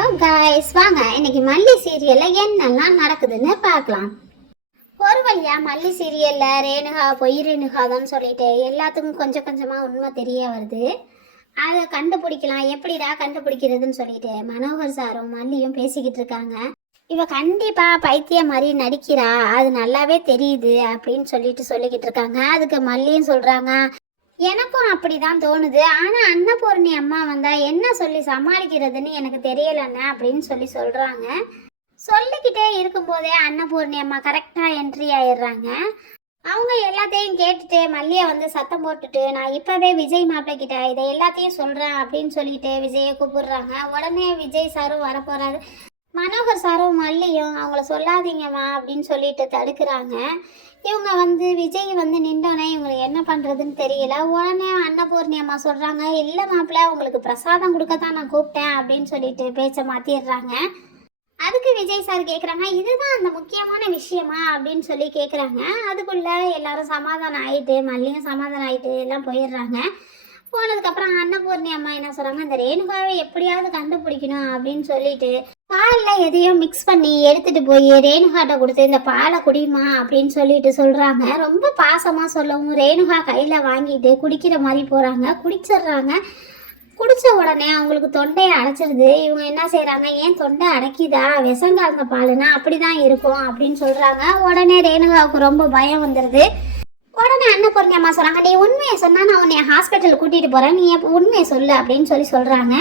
Hello guys வாங்க இன்னைக்கு மல்லி சீரியல்ல என்னெல்லாம் நடக்குதுன்னு பார்க்கலாம். ஒரு வழியா மல்லி சீரியல்ல ரேணுகா பொய் ரேணுகாதான் சொல்லிட்டு எல்லாத்துக்கும் கொஞ்சம் கொஞ்சமா உண்மை தெரிய வருது. அதை கண்டுபிடிக்கலாம். எப்படிடா கண்டுபிடிக்கிறதுன்னு சொல்லிட்டு மனோகர் சாரும் மல்லியும் பேசிக்கிட்டு இருக்காங்க. இவ கண்டிப்பா பைத்தியம் மாதிரி நடிக்கிறா. அது நல்லாவே தெரியுது அப்படின்னு சொல்லிட்டு சொல்லிக்கிட்டு இருக்காங்க. அதுக்கு மல்லியும் சொல்றாங்க எனக்கும் அப்படிதான் தோணுது. ஆனா அன்னபூர்ணி அம்மா வந்தா என்ன சொல்லி சமாளிக்கிறதுன்னு எனக்கு தெரியலண்ணே அப்படின்னு சொல்லி சொல்றாங்க. சொல்லிக்கிட்டே இருக்கும்போதே அன்னபூர்ணி அம்மா கரெக்டா என்ட்ரி ஆயிடுறாங்க. அவங்க எல்லாத்தையும் கேட்டுட்டு மல்லியை வந்து சத்தம் போட்டுட்டு நான் இப்பவே விஜய் மாப்பிள்ளை கிட்ட இதை எல்லாத்தையும் சொல்றேன் அப்படின்னு சொல்லிட்டு விஜயை கூப்பிடுறாங்க. உடனே விஜய் சாரும் வரப்போறாரு. மனோகர் சாரும் மல்லியும் அவங்கள சொல்லாதீங்கம்மா அப்படின்னு சொல்லிட்டு தடுக்கிறாங்க. இவங்க வந்து விஜய் வந்து நின்றோடனே இவங்களுக்கு என்ன பண்ணுறதுன்னு தெரியல. உடனே அன்னபூர்ணி அம்மா சொல்கிறாங்க இல்லை மாப்பிள்ள உங்களுக்கு பிரசாதம் கொடுக்க தான் நான் கூப்பிட்டேன் அப்படின்னு சொல்லிட்டு பேச்சை மாற்றிடுறாங்க அதுக்கு விஜய் சார் கேட்குறாங்க இதுதான் அந்த முக்கியமான விஷயமா? அப்படின்னு சொல்லி கேட்குறாங்க அதுக்குள்ளே எல்லாரும் சமாதானம் ஆகிட்டு மல்லியும் சமாதானம் ஆயிட்டு எல்லாம் போயிடுறாங்க. போனதுக்கப்புறம் அன்னபூர்ணி அம்மா என்ன சொல்கிறாங்க இந்த ரேணுகாவை எப்படியாவது கண்டுபிடிக்கணும் அப்படின்னு சொல்லிட்டு பாலில் எதையும் மிக்ஸ் பண்ணி எடுத்துட்டு போய் ரேணுகாட்ட கொடுத்து இந்த பாலை குடிமா அப்படின்னு சொல்லிட்டு சொல்றாங்க. ரொம்ப பாசமா சொல்லவும் ரேணுகா கையில வாங்கிட்டு குடிக்கிற மாதிரி போறாங்க. குடிச்சிடுறாங்க. குடிச்ச உடனே அவங்களுக்கு தொண்டையை அடைச்சிருது. இவங்க என்ன செய்கிறாங்க ஏன் தொண்டை அடைக்குதா? விஷம் பாலுனா அப்படி அப்படிதான் இருக்கும் அப்படின்னு சொல்கிறாங்க உடனே ரேணுகாவுக்கு ரொம்ப பயம் வந்துடுது உடனே அன்னபூர்ணி அம்மா சொல்கிறாங்க நீ உண்மையை சொன்னால் நான் உன்னை ஹாஸ்பிட்டல் கூட்டிகிட்டு போகிறேன் நீ உண்மையை சொல்லு அப்படின்னு சொல்லி சொல்கிறாங்க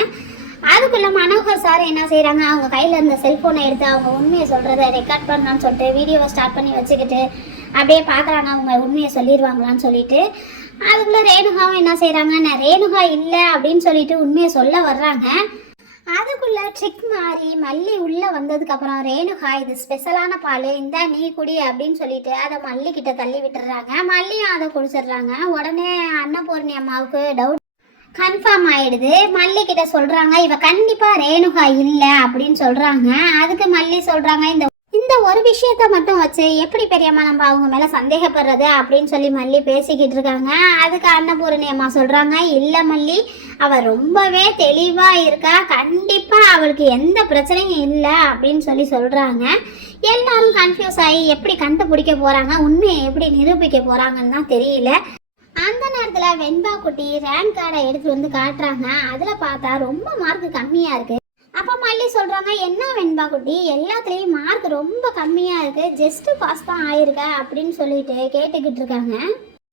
அதுக்குள்ள மனோகர் சார் என்ன செய்கிறாங்க அவங்க கையில இருந்த செல்போனை எடுத்து அவங்க உண்மையை சொல்கிறத ரெக்கார்ட் பண்ணலாம்னு சொல்லிட்டு வீடியோவை ஸ்டார்ட் பண்ணி வச்சுக்கிட்டு அப்படியே பார்க்குறாங்க அவங்க உண்மையை சொல்லிடுவாங்களான்னு சொல்லிட்டு. அதுக்குள்ள ரேணுகாவும் என்ன செய்றாங்க? நான் ரேணுகா இல்லை அப்படின்னு சொல்லிட்டு உண்மையை சொல்ல வர்றாங்க. அதுக்குள்ள ட்ரிக் மாறி மல்லி உள்ள வந்ததுக்கு அப்புறம் ரேணுகா இது ஸ்பெஷலான பால். இந்தா நீ குடி அப்படின்னு சொல்லிட்டு அதை மல்லி கிட்ட தள்ளி விட்டுறாங்க மல்லியும் அதை குடிச்சிடுறாங்க. உடனே அன்னபூர்ணி அம்மாவுக்கு டவுட் கன்ஃபார்ம் ஆயிடுது. மல்லி கிட்ட சொல்றாங்க இவ கண்டிப்பா ரேணுகா இல்ல அப்படின்னு சொல்றாங்க. அதுக்கு மல்லி சொல்றாங்க இந்த இந்த ஒரு விஷயத்த மட்டும் வச்சு எப்படி பெரியம்மா நம்ம அவங்க மேல சந்தேகப்படுறது? அப்படின்னு சொல்லி மல்லி பேசிக்கிட்டு இருக்காங்க. அதுக்கு அன்னபூரணி அம்மா சொல்றாங்க இல்ல மல்லி அவ ரொம்பவே தெளிவா இருக்கா. கண்டிப்பா அவளுக்கு எந்த பிரச்சனையும் இல்லை அப்படின்னு சொல்லி சொல்றாங்க. எல்லாரும் கன்ஃபியூஸ் ஆகி எப்படி கண்டுபிடிக்க போறாங்க உண்மையை எப்படி நிரூபிக்க போறாங்கன்னு தான் தெரியல. அந்த நேரத்தில் வெண்பா குட்டி ரேங்க் கார்டை எடுத்து வந்து காட்டுறாங்க. அதில் பார்த்தா ரொம்ப மார்க் கம்மியாக இருக்கு. அப்போ மல்லி சொல்கிறாங்க என்ன வெண்பா குட்டி? எல்லாத்துலேயும் மார்க் ரொம்ப கம்மியாக இருக்கு. ஜஸ்ட் பாஸ் தான் ஆயிருக்க அப்படின்னு சொல்லிட்டு கேட்டுக்கிட்டு இருக்காங்க.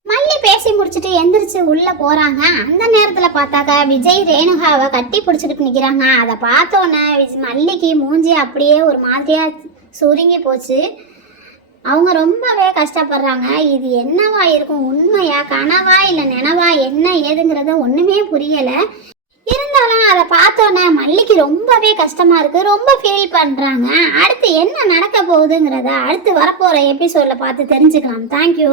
மல்லி பேசி முடிச்சுட்டு எந்திரிச்சு உள்ள போறாங்க. அந்த நேரத்துல பார்த்தாக்கா விஜய் ரேணுகாவை கட்டி பிடிச்சிக்கிட்டு நிக்கிறாங்க. அதை பார்த்தோன்னே விஜ்- மல்லிக்கு மூஞ்சி அப்படியே ஒரு மாதிரியா சுருங்கி போச்சு. அவங்க ரொம்பவே கஷ்டப்படுறாங்க. இது என்னவா இருக்கும்? உண்மையா? கனவா இல்லை நினவா? என்ன ஏதுங்கிறது ஒன்றுமே புரியலை. இருந்தாலும் அதை பார்த்தோன்னே மல்லிக்கு ரொம்பவே கஷ்டமா இருக்கு. ரொம்ப ஃபீல் பண்றாங்க. அடுத்து என்ன நடக்க போகுதுங்கிறத அடுத்து வரப்போற எபிசோட்ல பார்த்து தெரிஞ்சுக்கலாம். தேங்க்யூ